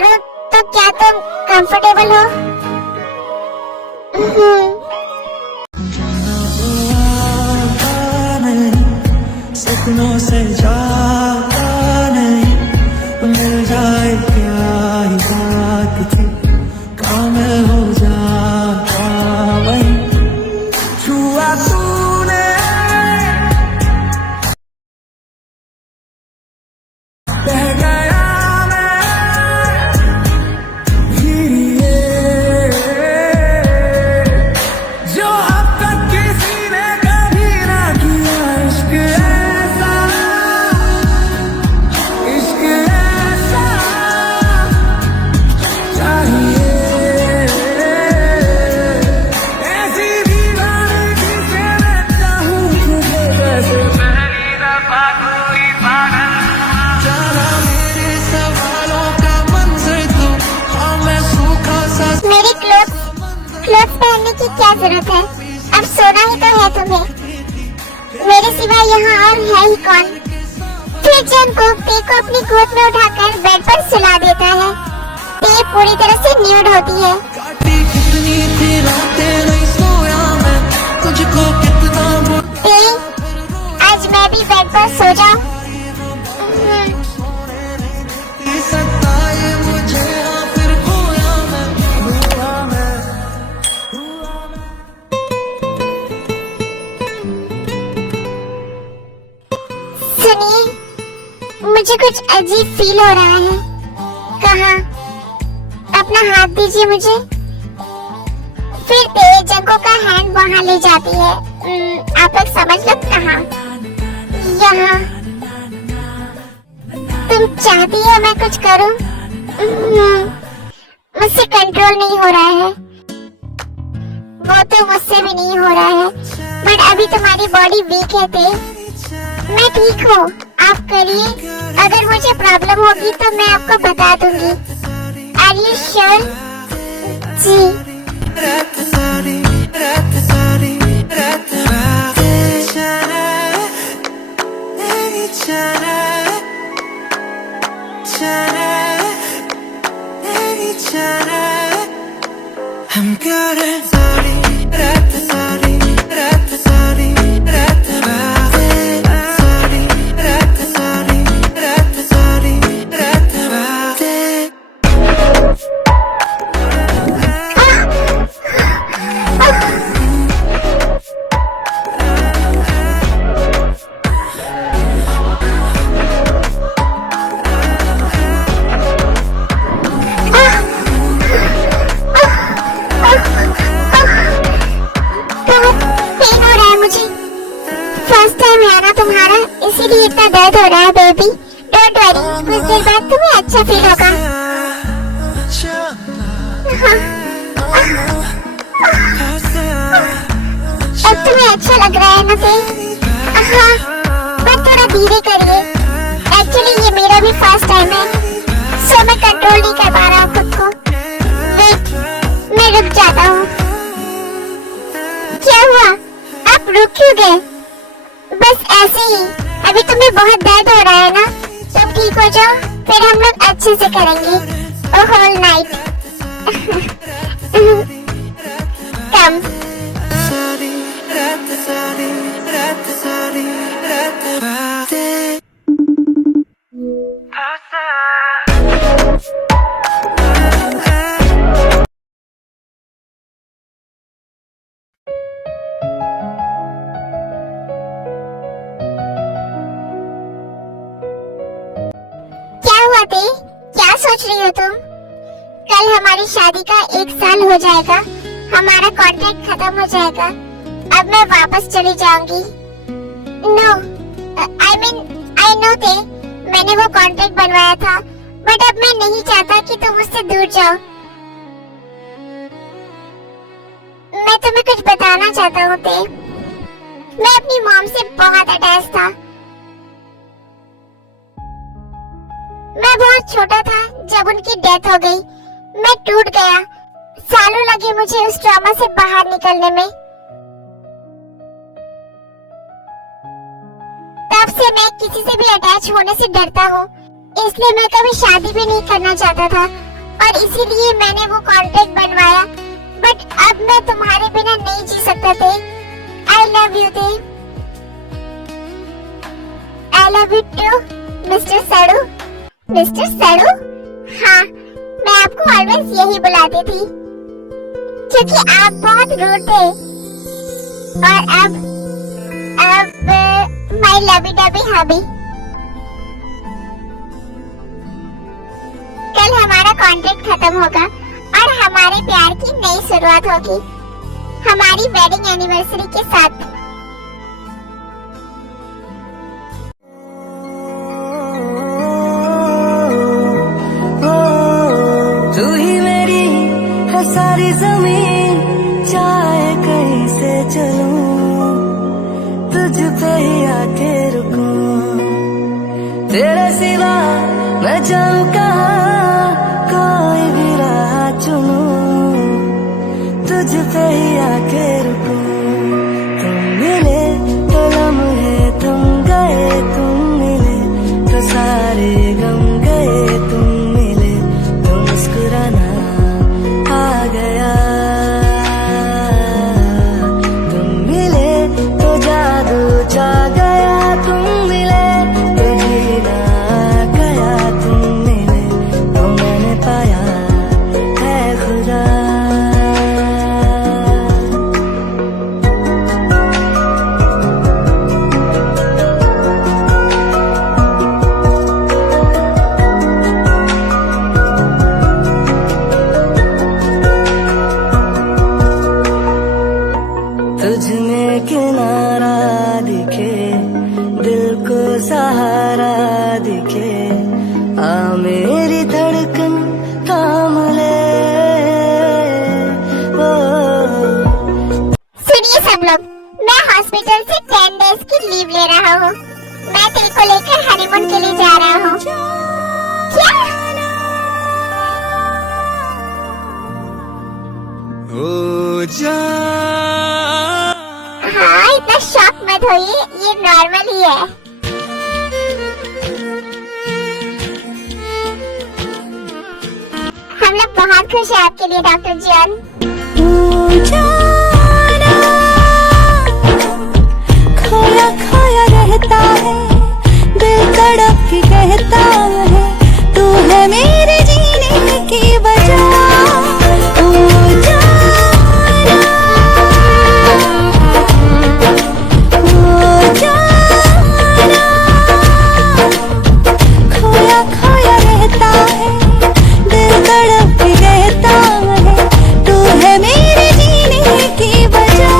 करूं तो क्या तुम कंफर्टेबल हो? सपनों से जाता नहीं, मिल जाए क्या ही बात थी, काम हो जाता वही छुआ तूने बह गया मैं धीरे, जो अब तक किसी ने कभी ना किया। इश्क ऐसा, इश्क ऐसा चाहिए, ऐसी दीवानगी से मैं चाहूं तुझे जैसे पहली दफा कोई पागल जाना मेरे सवालों का मंजर तो, हाँ मैं सूखा सा मेरी क्लोथ्स पहनने की क्या जरूरत है? अब सोना ही तो है तुम्हें, मेरे सिवा यहाँ और है ही कौन? फिर जंगकुक टी को अपनी गोद में उठाकर बेड पर सुला देता है। टी पूरी तरह से न्यूड होती है। काटी कितनी थी रातें नहीं सोया मैं, तुझको कितना टी, आज मैं भी बेड पर सो जाऊं? बुरी सकता है मुझे, हाँ फिर खोया मैं, हुआ मैं। सुनिए, मुझे कुछ अजीब फील हो रहा है। कहाँ? अपना हाथ दीजिए मुझे। फिर तेज जंगों का हैंड वहाँ ले जाती है। आप लोग समझ लो कहाँ? यहाँ। तुम चाहती हो मैं कुछ करूं? मुझसे कंट्रोल नहीं हो रहा है। वो तो मुझसे भी नहीं हो रहा है, बट अभी तुम्हारी बॉडी वीक है ते। मैं ठीक हूँ, आप करिए। अगर मुझे प्रॉब्लम होगी तो मैं आपको बता दूंगी। Are you sure? जी। I'm good at sorry, sorry, sorry, तुम्हारा इसीलिए इतना दर्द हो रहा है बेबी। डोंट वरी, कुछ देर बाद तुम्हें अच्छा फील होगा। अब तुम्हें अच्छा लग रहा है ना ते? हाँ, पर थोड़ा धीरे करिए। एक्चुअली ये मेरा भी फर्स्ट टाइम है, सो मैं कंट्रोल नहीं कर पा रहा हूँ खुद को। वेट, मैं रुक जाता हूँ। क्या हुआ? आप रुक क्यों गए? बस ऐसे ही। अभी तुम्हें बहुत दर्द हो रहा है ना? तुम ठीक हो जाओ, फिर हम लोग अच्छे से करेंगे होल नाइट। कम। क्या सोच रही हो तुम? कल हमारी शादी का 1 साल हो जाएगा, हमारा कॉन्ट्रैक्ट खत्म हो जाएगा। अब मैं वापस चली जाऊंगी। नो, आई नो ते, मैंने वो कॉन्ट्रैक्ट बनवाया था, बट अब मैं नहीं चाहता कि तुम मुझसे दूर जाओ। मैं तुम्हें कुछ बताना चाहता हूँ ते। मैं अपनी मॉम से बहुत अटैच था। मैं बहुत छोटा था जब उनकी डेथ हो गई। मैं टूट गया। सालों लगे मुझे उस ट्रॉमा से बाहर निकलने में। तब से मैं किसी से भी अटैच होने से डरता हूँ, इसलिए मैं कभी शादी भी नहीं करना चाहता था। और इसीलिए मैंने वो कॉन्ट्रैक्ट बनवाया। बट अब मैं तुम्हारे बिना नहीं जी सकता थे। आई लव यू थे। I love you too mister सड़ू। मिस्टर सड़ू? हाँ, मैं आपको ऑलवेज यही बुलाती थी क्योंकि आप बहुत रूड थे। और अब माय लवी डबी हबी। कल हमारा कॉन्ट्रैक्ट खत्म होगा और हमारे प्यार की नई शुरुआत होगी हमारी वेडिंग एनिवर्सरी के साथ। तू ही मेरी है सारी जमीन, चाहे कहीं से चलूं, तुझ पे ही आके रुकूं। तेरे सिवा मैं जाऊं कहाँ, कोई भी राह चुनूं, तुझ पे ही आके रुकूं। तुम मिले तो लम्हे तुम गए, तुम मिले तो सारे गम गए, तुम मिले तो मुस्कुराना आ गया, तुम मिले तो जादू छा गया, तुम मिले तो जीना गया, तुम मिले तो मैंने पाया है खुदा। तुझ में किनारा दिखे, दिल को सहारा दिखे, आ मेरी धड़कन थाम ले। सुनिए सब लोग, मैं हॉस्पिटल से 10 डेज की लीव ले रहा हूँ। मैं तेरे को लेकर हनीमून के लिए जा रहा हूँ। क्या? ओ जान, हाँ, इतना शॉक मत होइए, ये नॉर्मल ही है। हम लोग बहुत खुश हैं आपके लिए डॉक्टर जॉन। खोया खोया रहता है, दिल तड़प के कहता है, तू है मेरे जीने की वजह। खोया खोया रहता है, दिल तड़प के कहता है, तू है मेरे जीने की वजह।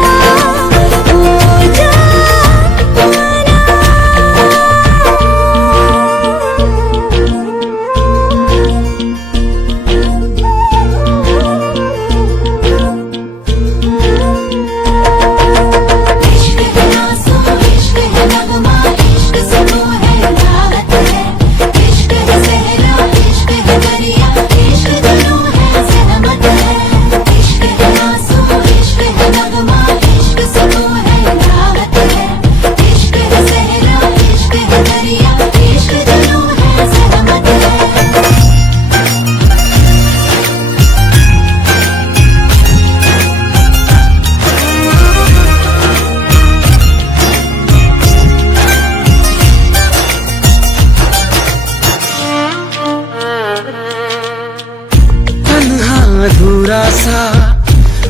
अधूरा सा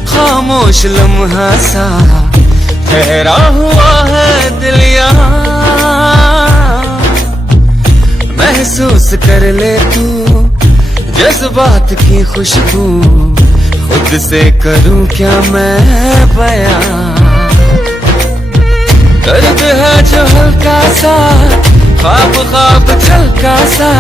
खामोश लम्हा सा ठहरा हुआ है दिल यहाँ, महसूस कर ले तू जज्बात की खुशबू, खुद से करूं क्या मैं बयां। दर्द है जो हल्का सा, ख्वाब ख्वाब छलका सा,